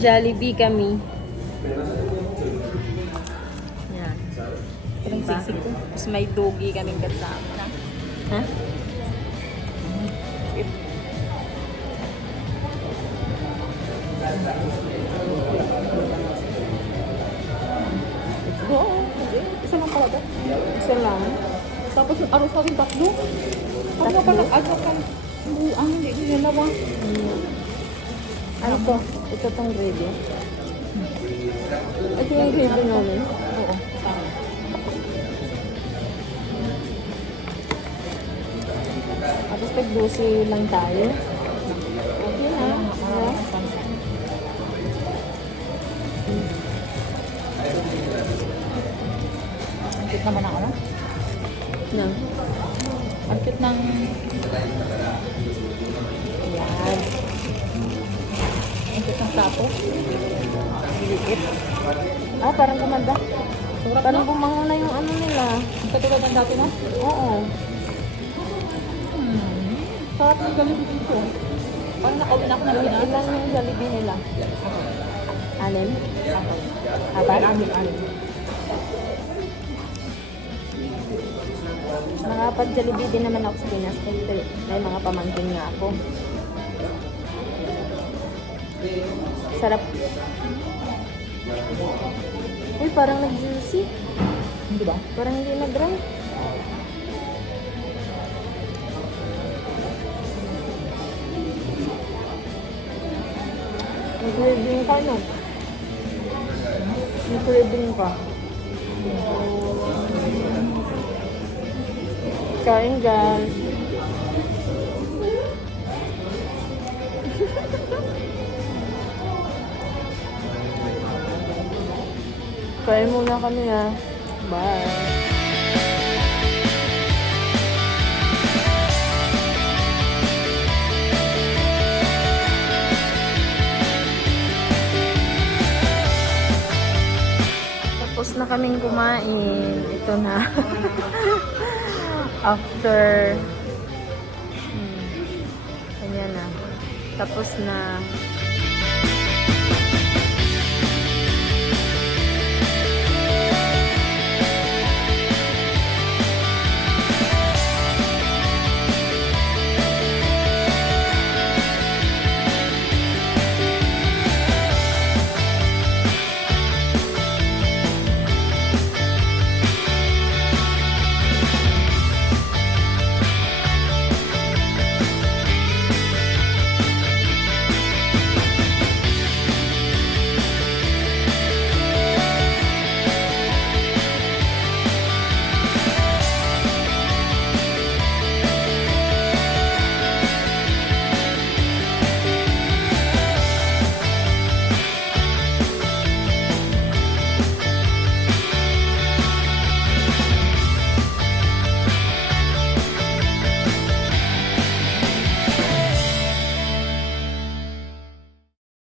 Jollibee kami. Yan. Parang Diba? sisig ko. Tapos may dogi kaming kasama. Ha? Let's go. Isa lang pala ba? Isa lang. Tapos yung arroz natin tatlo. Ano Tatlo? pala? Ano ka? Ang hindi ko yun naman. Ano to? Ito tong gravy. Ito yung gravy namin. Oo. Tama. Tapos tag-12 lang tayo. Okay na. Ha? Ang cute naman ang ano? Na. Ang cute ng... Yan. Ang cute ng plato. Liit. Ah, parang gumanda. Surap Parang na. bumango na yung ano nila. Katulad ng dati na. Oo. Sarap ng galing dito. Parang nakauwi na ako ng Pinas. Ilan yung Jollibee nila? Alin? Apat? Apat? Anim. Nakapag-Jollibee din naman ako sa Pinas kasi may mga pamangkin nga ako. Sarap. Uy, parang nag-juicy. Hindi ba? Parang hindi na-dry. May craving ka, no? May craving ka. Kain, guys. Kain muna kami, ha. Bye. Tapos na kaming kumain. Ito na. After ayan na. Tapos na.